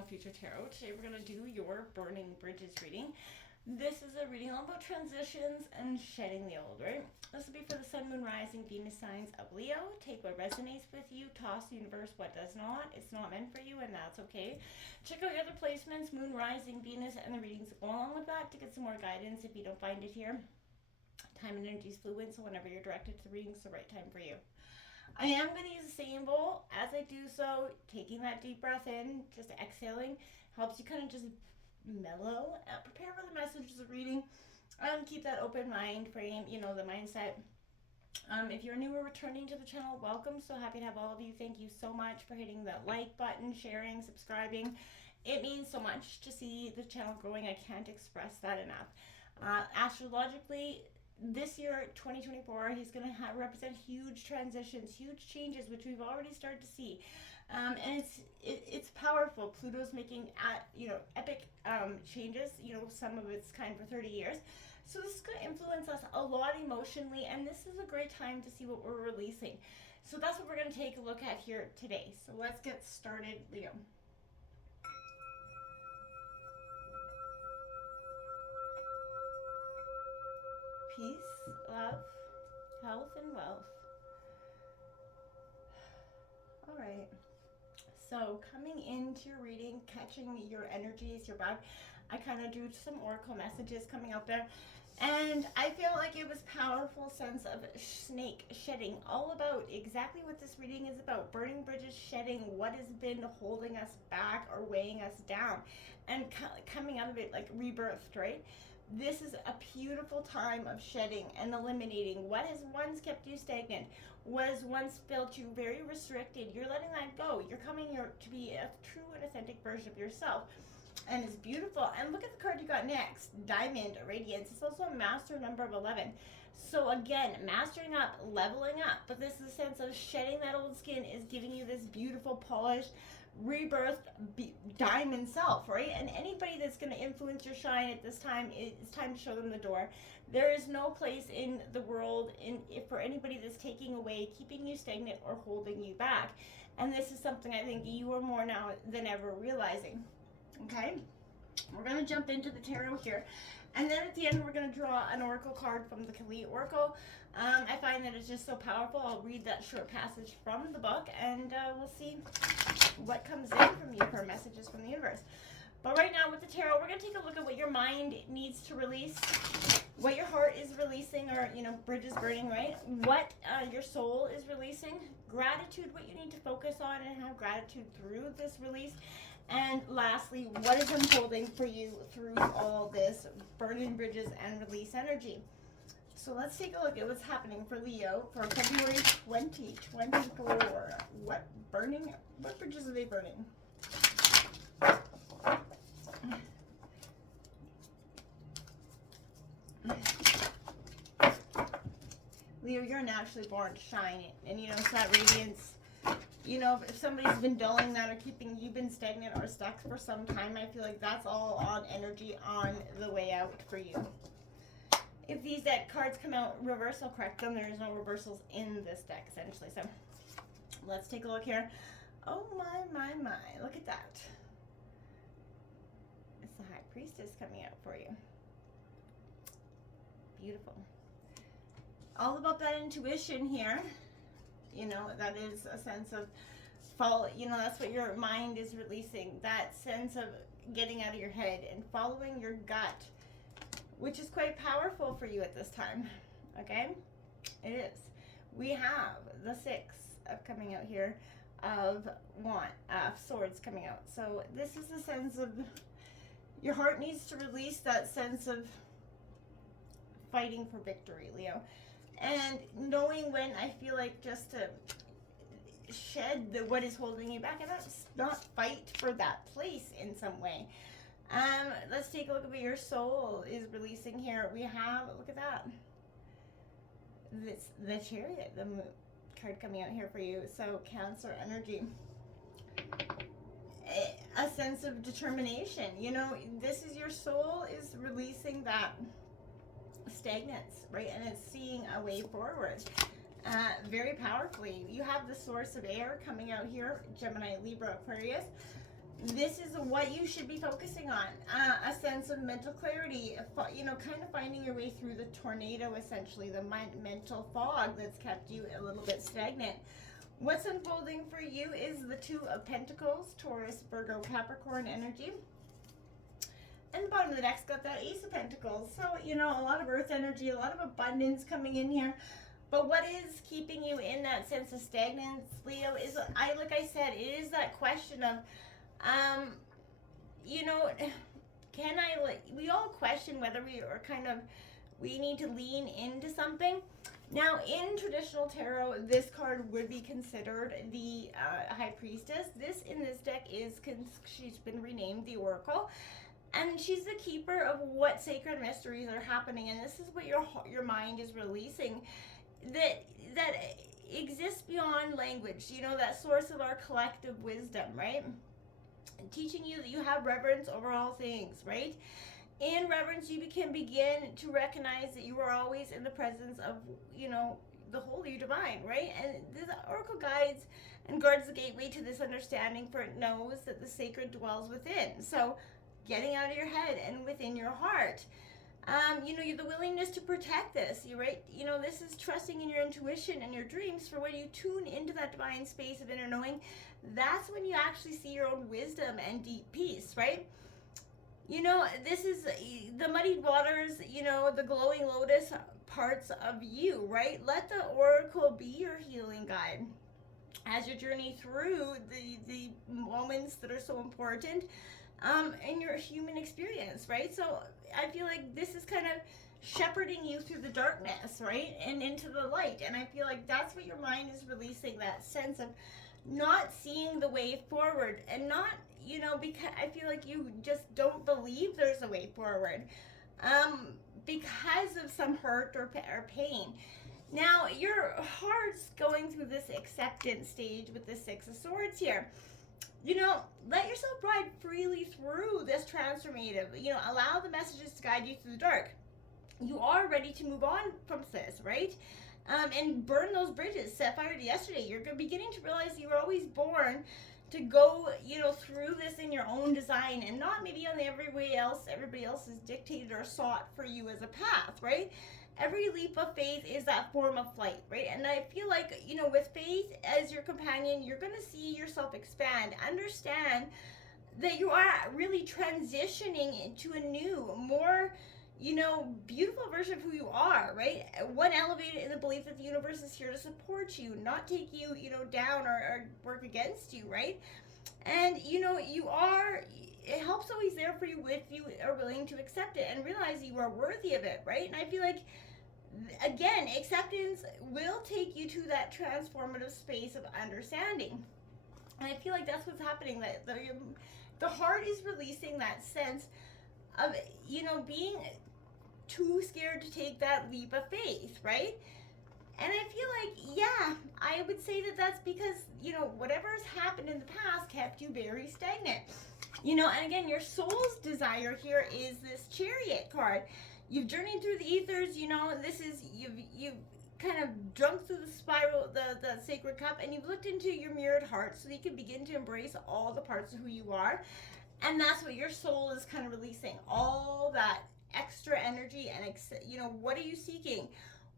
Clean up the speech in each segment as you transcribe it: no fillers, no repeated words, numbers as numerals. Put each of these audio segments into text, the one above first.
Channel Future Tarot. Today we're going to do your Burning Bridges reading. This is a reading all about transitions and shedding the old, right? This will be for the Sun, Moon, Rising, Venus signs of Leo. Take what resonates with you, toss the universe what does not. It's not meant for you, and that's okay. Check out your other placements, Moon, Rising, Venus, and the readings that go along with that to get some more guidance if you don't find it here. Time and energy is fluid, so whenever you're directed to the reading, it's the right time for you. I am going to use the same bowl. As I do so, taking that deep breath in, just exhaling, helps you kind of just mellow, prepare for the messages of reading, keep that open mind frame, the mindset. If you're new or returning to the channel, welcome. So happy to have all of you. Thank you so much for hitting the like button, sharing, subscribing. It means so much to see the channel growing. I can't express that enough. Astrologically, this year, 2024, he's going to represent huge transitions, huge changes, which we've already started to see. And it's powerful. Pluto's making, epic changes, some of its kind for 30 years. So this is going to influence us a lot emotionally, and this is a great time to see what we're releasing. So that's what we're going to take a look at here today. So let's get started, Leo. Peace, love, health, and wealth. All right. So coming into your reading, catching your energies, your vibe, I kind of drew some oracle messages coming out there. And I feel like it was powerful sense of snake shedding, all about exactly what this reading is about. Burning bridges, shedding what has been holding us back or weighing us down, and coming out of it like rebirthed, right? This is a beautiful time of shedding and eliminating what has once kept you stagnant, was once felt you very restricted. You're letting that go. You're coming to be a true and authentic version of yourself. And it's beautiful. And look at the card you got next, Diamond Radiance. It's also a master number of 11. So again, mastering up, leveling up. But this is a sense of shedding that old skin is giving you this beautiful, polished, rebirthed diamond self, right? And anybody that's going to influence your shine at this time, it's time to show them the door. There is no place in the world for anybody that's taking away, keeping you stagnant, or holding you back. And this is something I think you are more now than ever realizing. Okay, we're going to jump into the tarot here, and then at the end we're going to draw an oracle card from the Kali Oracle. I find that it's just so powerful. I'll read that short passage from the book, and we'll see what comes in from you for messages from the universe. But right now with the tarot, we're going to take a look at what your mind needs to release, what your heart is releasing, or bridges burning, right? What your soul is releasing, gratitude, what you need to focus on and have gratitude through this release. And lastly, what is unfolding for you through all this burning bridges and release energy. So let's take a look at what's happening for Leo for February 2024. What bridges are they burning? Leo, you're naturally born to shine, and it's that radiance. If somebody's been dulling that or keeping you been stagnant or stuck for some time, I feel like that's all on energy on the way out for you. If these deck cards come out reverse, I'll correct them. There is no reversals in this deck, essentially. So let's take a look here. Oh my, look at that. It's the High Priestess coming out for you. Beautiful. All about that intuition here. That is a sense of that's what your mind is releasing, that sense of getting out of your head and following your gut, which is quite powerful for you at this time. Okay, it is. We have the 6 of coming out here of swords coming out. So this is a sense of your heart needs to release that sense of fighting for victory, Leo. And knowing when, I feel like, just to shed what is holding you back and not fight for that place in some way. Let's take a look at what your soul is releasing here. We have, look at that. The Chariot, the card coming out here for you. So Cancer energy. A sense of determination. This is your soul is releasing that stagnance, right? And it's seeing a way forward very powerfully. You have the source of air coming out here, Gemini, Libra, Aquarius. this is what you should be focusing on. A sense of mental clarity, kind of finding your way through the tornado, essentially, the mental fog that's kept you a little bit stagnant. What's unfolding for you is the Two of Pentacles, Taurus, Virgo, Capricorn energy. And the bottom of the deck's got that Ace of Pentacles. So, a lot of earth energy, a lot of abundance coming in here. But what is keeping you in that sense of stagnance, Leo, is, like I said, it is that question of, we all question whether we need to lean into something. Now, in traditional tarot, this card would be considered the High Priestess. In this deck she's been renamed the Oracle. And she's the keeper of what sacred mysteries are happening. And this is what your mind is releasing that exists beyond language. That source of our collective wisdom, right? Teaching you that you have reverence over all things, right? In reverence, you can begin to recognize that you are always in the presence of, the holy divine, right? And the Oracle guides and guards the gateway to this understanding, for it knows that the sacred dwells within. So, getting out of your head and within your heart. The willingness to protect this, right? This is trusting in your intuition and your dreams, for when you tune into that divine space of inner knowing, that's when you actually see your own wisdom and deep peace, right? This is the muddied waters, the glowing lotus parts of you, right? Let the Oracle be your healing guide as you journey through the moments that are so important in your human experience, right? So I feel like this is kind of shepherding you through the darkness, right? And into the light. And I feel like that's what your mind is releasing, that sense of not seeing the way forward, and not, because I feel like you just don't believe there's a way forward because of some hurt or pain. Now, your heart's going through this acceptance stage with the Six of Swords here. Let yourself ride freely through this transformative. Allow the messages to guide you through the dark. You are ready to move on from this, right? And burn those bridges, set fire to yesterday. You're beginning to realize you were always born to go, through this in your own design, and not maybe on everybody else is dictated or sought for you as a path, right? Every leap of faith is that form of flight, right? And I feel like, with faith as your companion, you're going to see yourself expand. Understand that you are really transitioning into a new, more, beautiful version of who you are, right? One elevated in the belief that the universe is here to support you, not take you, down or work against you, right? And, it helps always there for you if you are willing to accept it and realize you are worthy of it, right? And I feel like, again, acceptance will take you to that transformative space of understanding. And I feel like that's what's happening, that the heart is releasing that sense of, being too scared to take that leap of faith, right? And I feel like, yeah, I would say that that's because, whatever has happened in the past kept you very stagnant. And again, your soul's desire here is this Chariot card. You've journeyed through the ethers, this is, you've kind of drunk through the spiral, the sacred cup, and you've looked into your mirrored heart so that you can begin to embrace all the parts of who you are. And that's what your soul is kind of releasing, all that extra energy. And what are you seeking?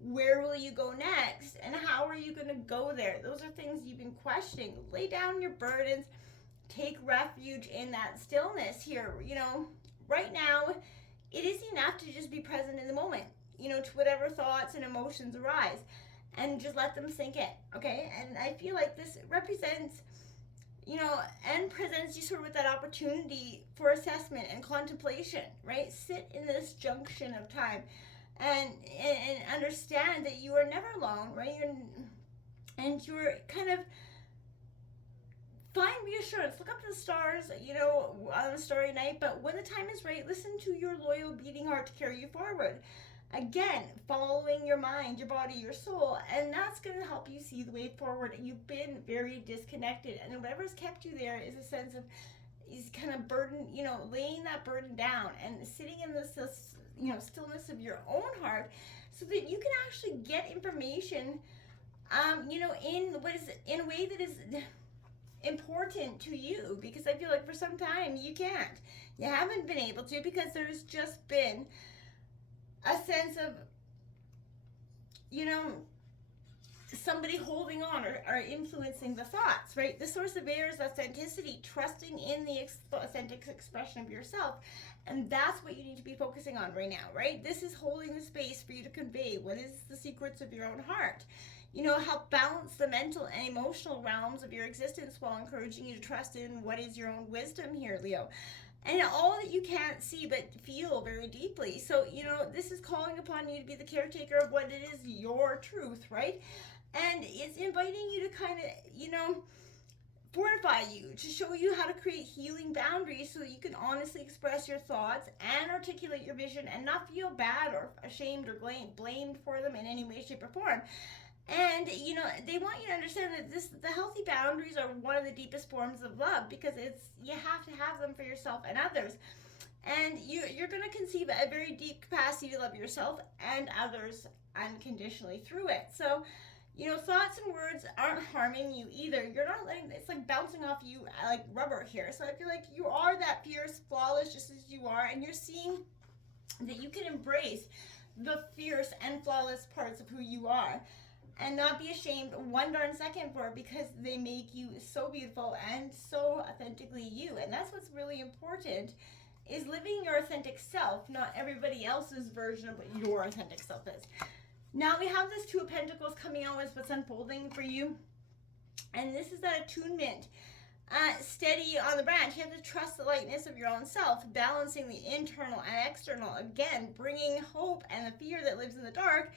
Where will you go next? And how are you going to go there? Those are things you've been questioning. Lay down your burdens. Take refuge in that stillness here. Right now, it is enough to just be present in the moment, to whatever thoughts and emotions arise, and just let them sink in, okay? And I feel like this represents, and presents you sort of with that opportunity for assessment and contemplation, right? Sit in this junction of time and understand that you are never alone, right? You're kind of, find reassurance. Look up to the stars, on a starry night. But when the time is right, listen to your loyal beating heart to carry you forward. Again, following your mind, your body, your soul. And that's going to help you see the way forward. You've been very disconnected. And whatever's kept you there is a sense of, is kind of burden, laying that burden down and sitting in this stillness of your own heart, so that you can actually get information, in a way that is important to you, because I feel like for some time you can't. You haven't been able to because there's just been a sense of, you know, somebody holding on or influencing the thoughts, right? The source of air is authenticity, trusting in the authentic expression of yourself. And that's what you need to be focusing on right now, right? This is holding the space for you to convey what is the secrets of your own heart. You know, help balance the mental and emotional realms of your existence while encouraging you to trust in what is your own wisdom here, Leo. And all that you can't see but feel very deeply. So, you know, this is calling upon you to be the caretaker of what it is your truth, right? And it's inviting you to kind of, you know, fortify you, to show you how to create healing boundaries so that you can honestly express your thoughts and articulate your vision and not feel bad or ashamed or blamed for them in any way, shape, or form. And, you know, they want you to understand that the healthy boundaries are one of the deepest forms of love, because you have to have them for yourself and others. And you're going to conceive a very deep capacity to love yourself and others unconditionally through it. So, you know, thoughts and words aren't harming you either. You're not letting, it's like bouncing off you like rubber here. So I feel like you are that fierce, flawless, just as you are, and you're seeing that you can embrace the fierce and flawless parts of who you are and not be ashamed one darn second for it, because they make you so beautiful and so authentically you. And that's what's really important, is living your authentic self, not everybody else's version of what your authentic self is. Now we have this Two of Pentacles coming out with what's unfolding for you. And this is that attunement. Steady on the branch. You have to trust the lightness of your own self, balancing the internal and external. Again, bringing hope and the fear that lives in the dark.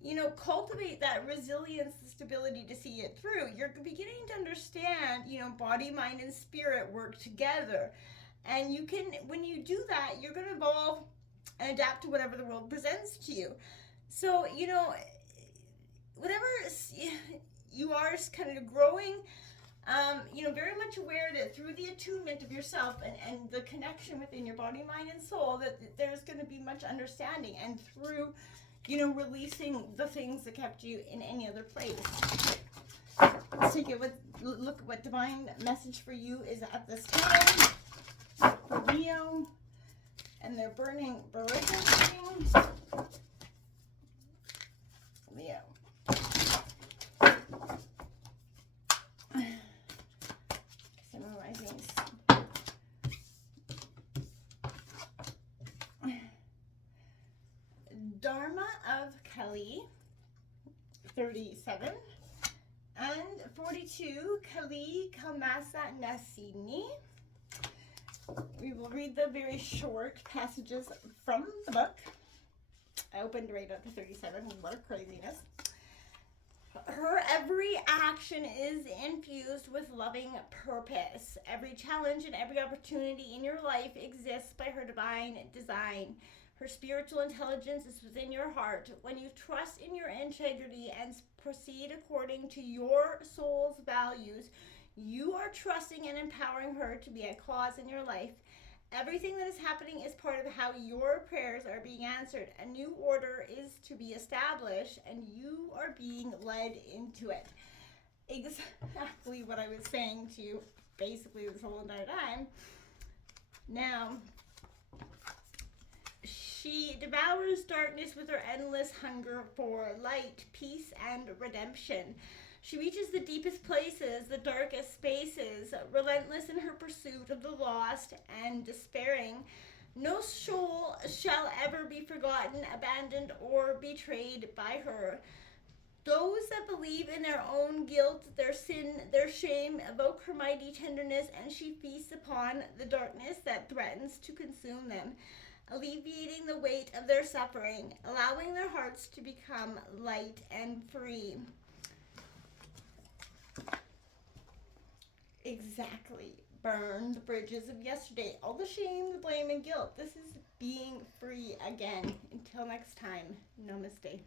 You know, cultivate that resilience, the stability to see it through. You're beginning to understand, you know, body, mind, and spirit work together. And you can, when you do that, you're going to evolve and adapt to whatever the world presents to you. So, you know, whatever you are kind of growing, you know, very much aware that through the attunement of yourself and the connection within your body, mind, and soul, that there's going to be much understanding. And through, you know, releasing the things that kept you in any other place. Let's take it look at what divine message for you is at this time for Leo and their burning readings. Leo. Summarizing. Dharma of Kali, 37, and 42, Kali Kalmasa Nasini. We will read the very short passages from the book. I opened right up to 37. What a craziness. Her every action is infused with loving purpose. Every challenge and every opportunity in your life exists by her divine design. Her spiritual intelligence is within your heart. When you trust in your integrity and proceed according to your soul's values, you are trusting and empowering her to be a cause in your life. Everything that is happening is part of how your prayers are being answered. A new order is to be established, and you are being led into it. Exactly what I was saying to you basically this whole entire time. Now, she devours darkness with her endless hunger for light, peace, and redemption. She reaches the deepest places, the darkest spaces, relentless in her pursuit of the lost and despairing. No soul shall ever be forgotten, abandoned, or betrayed by her. Those that believe in their own guilt, their sin, their shame, evoke her mighty tenderness, and she feasts upon the darkness that threatens to consume them, alleviating the weight of their suffering, allowing their hearts to become light and free. Exactly. Burn the bridges of yesterday. All the shame, the blame, and guilt. This is being free again. Until next time, namaste.